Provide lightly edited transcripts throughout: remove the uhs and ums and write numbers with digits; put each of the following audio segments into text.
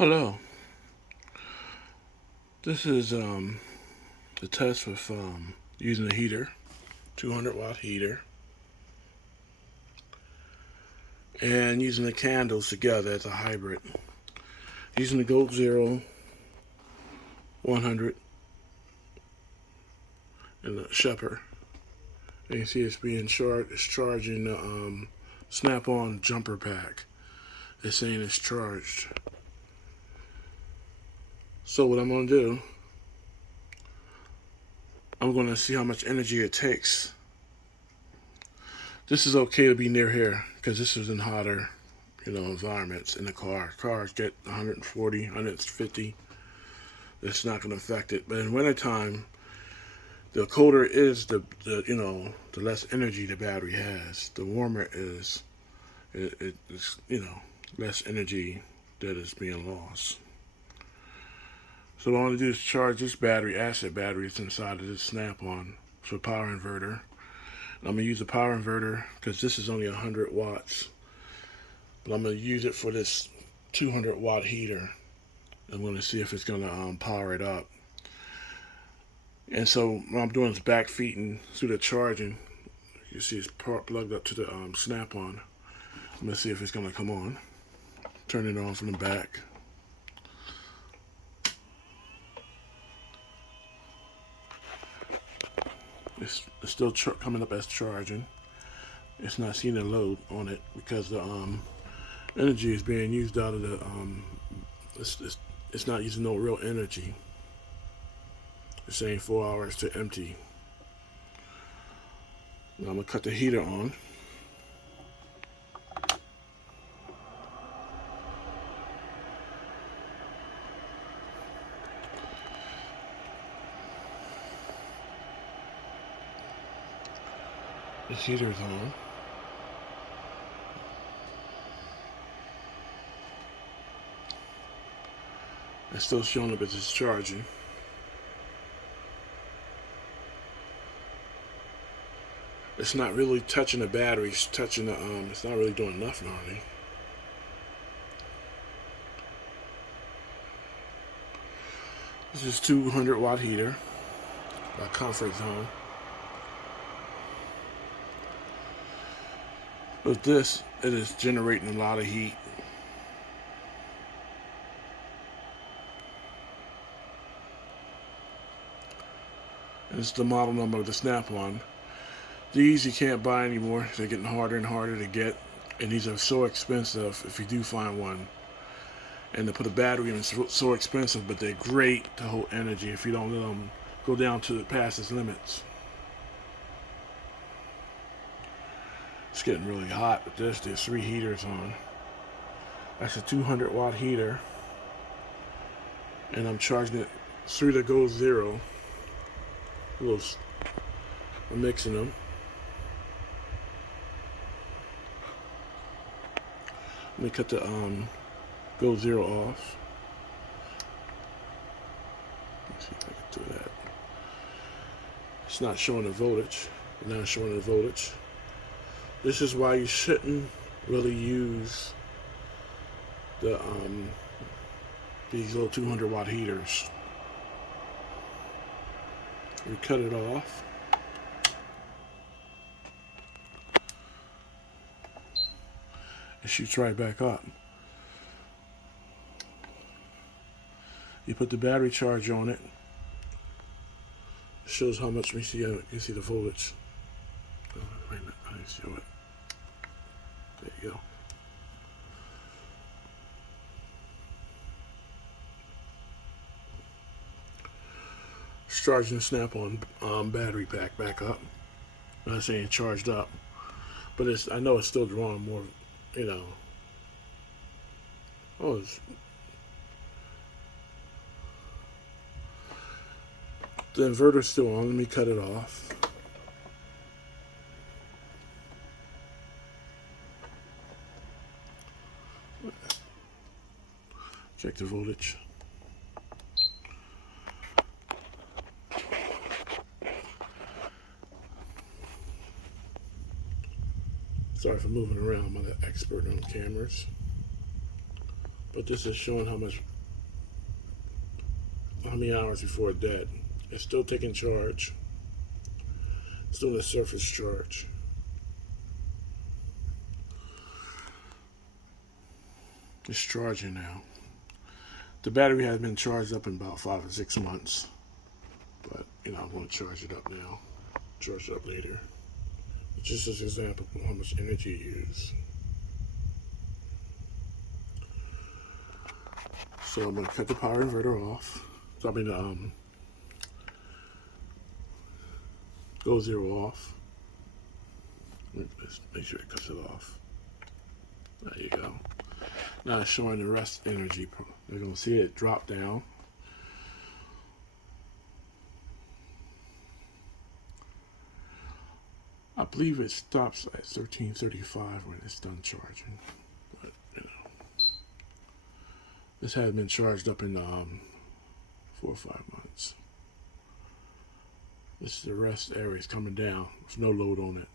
Hello. This is the test with using a heater, 200-watt heater, and using the candles together as a hybrid. Using the Gold Zero 100 and the Shepherd. And you see it's being charging the snap-on jumper pack. It's saying it's charged. So what I'm going to do, I'm going to see how much energy it takes. This is okay to be near here because this is in hotter, environments in the car. Cars get 140, 150. It's not going to affect it. But in wintertime, the colder it is, the less energy the battery has. The warmer it is, it's less energy that is being lost. So what I want to do is charge this battery, acid battery that's inside of this snap-on, for power inverter. I'm going to use a power inverter because this is only 100 watts. But I'm going to use it for this 200-watt heater. I'm going to see if it's going to power it up. And so what I'm doing is backfeeding through the charging. You see it's plugged up to the snap-on. I'm going to see if it's going to come on. Turn it on from the back. It's still coming up as charging. It's not seeing the load on it because the energy is being used out of the it's not using no real energy. It's saying 4 hours to empty. Now I'm gonna cut the heater on. The heater's on. It's still showing up as it's charging. It's not really touching the battery. It's touching the it's not really doing nothing on it. This is 200-watt heater by Comfort Zone. With this, it is generating a lot of heat. And it's the model number of the Snap-on. These you can't buy anymore. They're getting harder and harder to get. And these are so expensive if you do find one. And to put a battery in is so expensive, but they're great to hold energy if you don't let them go down to past its limits. It's getting really hot with this. There's 3 heaters on. That's a 200-watt heater. And I'm charging it through the Gold Zero. I'm mixing them. Let me cut the Gold Zero off. Let's see if I can do that. It's not showing the voltage. It's not showing the voltage. This is why you shouldn't really use the these little 200-watt heaters. We cut it off. It shoots right back up. You put the battery charge on it. It shows how much we see. You see the voltage. Oh, wait a minute, I didn't show it. There you go. It's charging the Snap-on battery pack back up. I'm not saying charged up, but I know it's still drawing more. Oh, the inverter's still on. Let me cut it off. Check the voltage. Sorry for moving around. I'm not an expert on cameras. But this is showing how much how many hours before dead. It's still taking charge. Still a surface charge. It's charging now. The battery has been charged up in about 5 or 6 months. But, I'm going to charge it up now. Charge it up later. It's just as an example of how much energy you use. So I'm going to cut the power inverter off. So I'm going to go zero off. Let's make sure it cuts it off. There you go. Now it's showing the rest energy. You're going to see it drop down. I believe it stops at 1335 when it's done charging. But, this has been charged up in 4 or 5 months. This is the rest area. It's coming down. There's no load on it.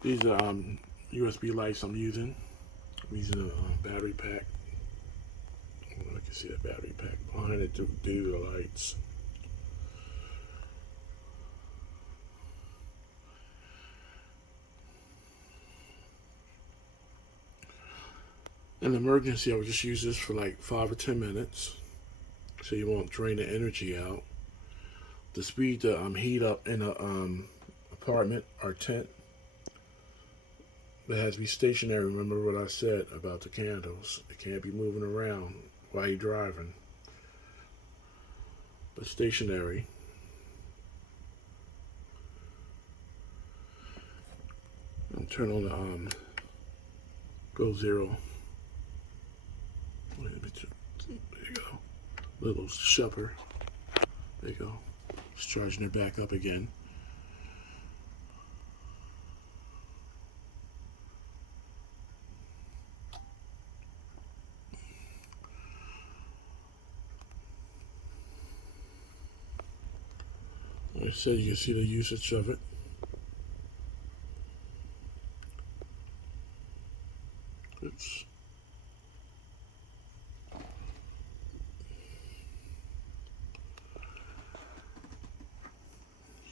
These are USB lights I'm using. I'm using a battery pack. I can see the battery pack behind it to do the lights. In emergency, I would just use this for like 5 or 10 minutes, so you won't drain the energy out. The speed to heat up in a apartment or tent, it has to be stationary. Remember what I said about the candles. It can't be moving around while you're driving. But stationary. And turn on the go zero. There you go. Little shupper. There you go. It's charging it back up again. Like I said, you can see the usage of it. Oops.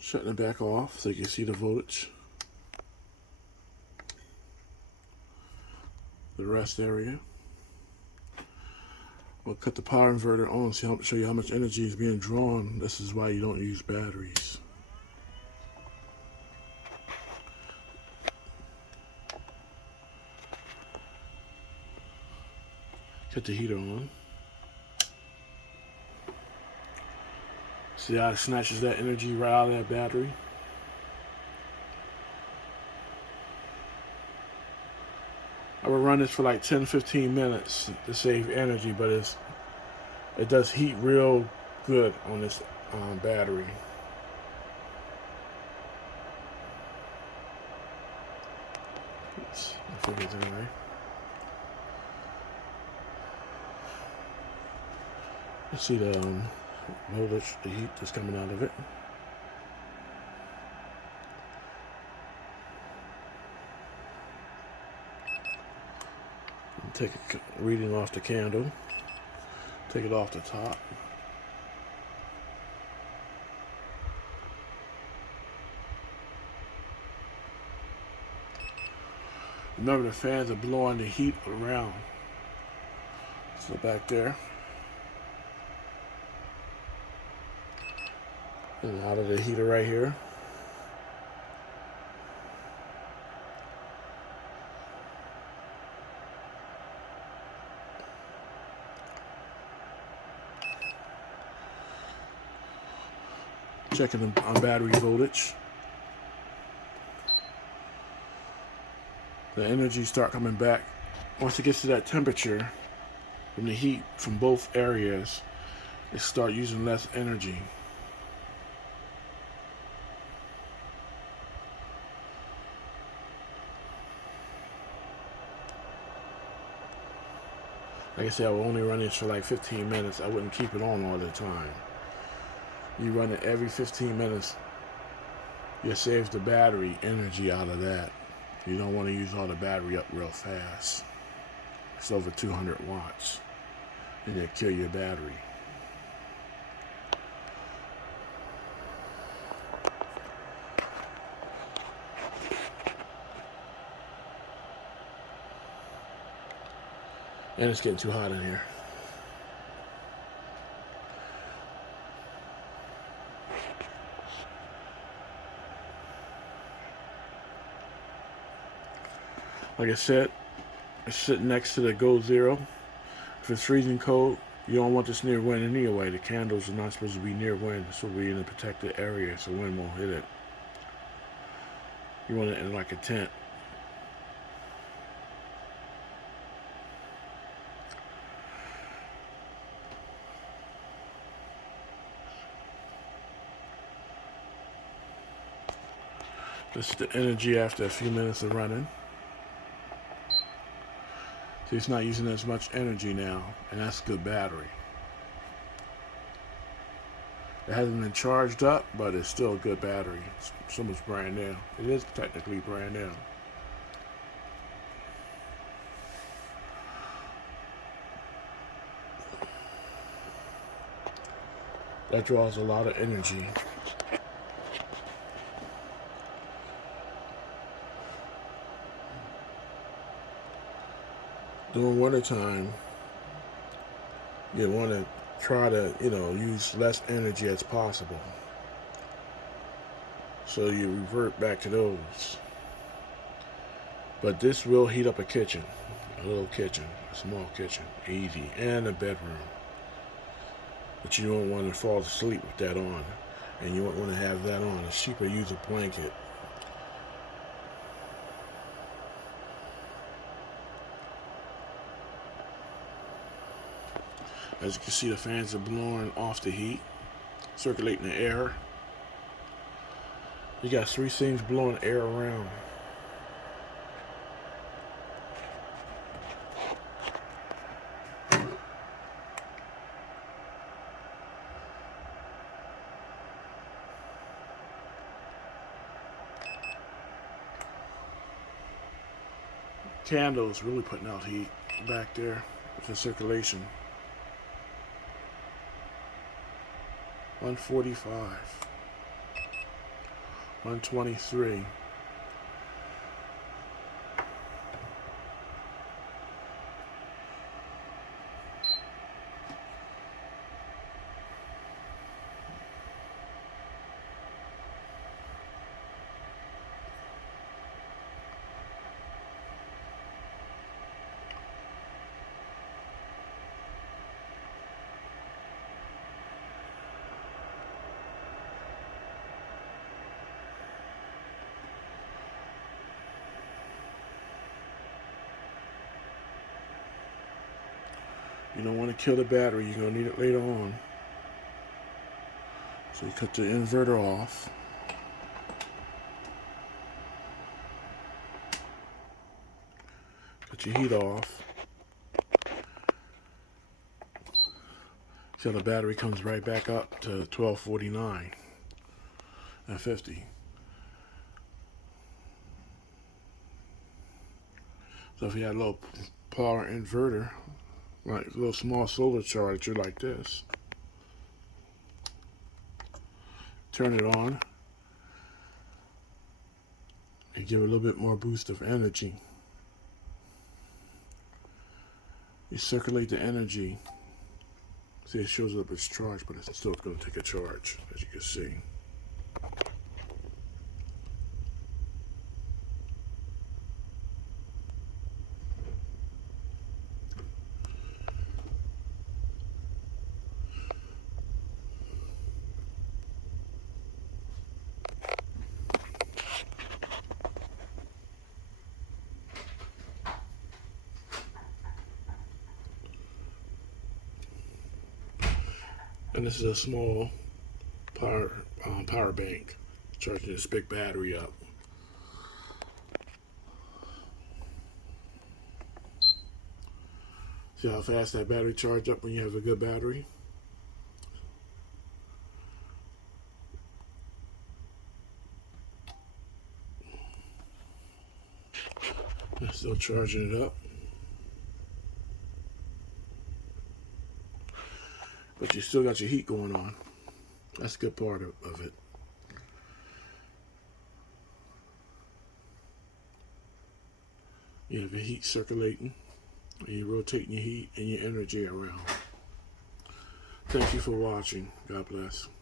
Shutting it back off so you can see the voltage. The rest area. We'll cut the power inverter on, show you how much energy is being drawn. This is why you don't use batteries. Cut the heater on. See how it snatches that energy right out of that battery? I would run this for like 10-15 minutes to save energy, but it does heat real good on this battery. Oops, I figured it anyway. You see the voltage, the heat that's coming out of it. Take a reading off the candle. Take it off the top. Remember, the fans are blowing the heat around. So back there. And out of the heater right here. Checking on battery voltage. The energy start coming back. Once it gets to that temperature from the heat from both areas, it start using less energy. Like I said, I will only run this for like 15 minutes. I wouldn't keep it on all the time. You run it every 15 minutes, you save the battery energy out of that. You don't want to use all the battery up real fast. It's over 200 watts, and it'll kill your battery. And it's getting too hot in here. Like I said, it's sitting next to the Gold Zero. If it's freezing cold, you don't want this near wind anyway. The candles are not supposed to be near wind. This will be in a protected area so wind won't hit it. You want it in like a tent. This is the energy after a few minutes of running. See, it's not using as much energy now, and that's a good battery. It hasn't been charged up, but it's still a good battery. It's almost brand new. It is technically brand new. That draws a lot of energy. During wintertime, you want to try to, use less energy as possible. So you revert back to those. But this will heat up a kitchen, a little kitchen, a small kitchen, easy, and a bedroom. But you don't want to fall asleep with that on. And you won't want to have that on. It's cheaper to use a blanket. As you can see, the fans are blowing off the heat, circulating the air. You got 3 things blowing air around. Candles really putting out heat back there with the circulation. 145, 123. You don't want to kill the battery. You're going to need it later on. So you cut the inverter off. Cut your heat off. So the battery comes right back up to 1249 and 50. So if you had a little power inverter, like a little small solar charger like this, turn it on and give it a little bit more boost of energy. You circulate the energy. See, it shows up as charged, but it's still going to take a charge, as you can see. And this is a small power bank charging this big battery up. See how fast that battery charges up when you have a good battery? It's still charging it up. But you still got your heat going on. That's a good part of it. You have your heat circulating. And you're rotating your heat and your energy around. Thank you for watching. God bless.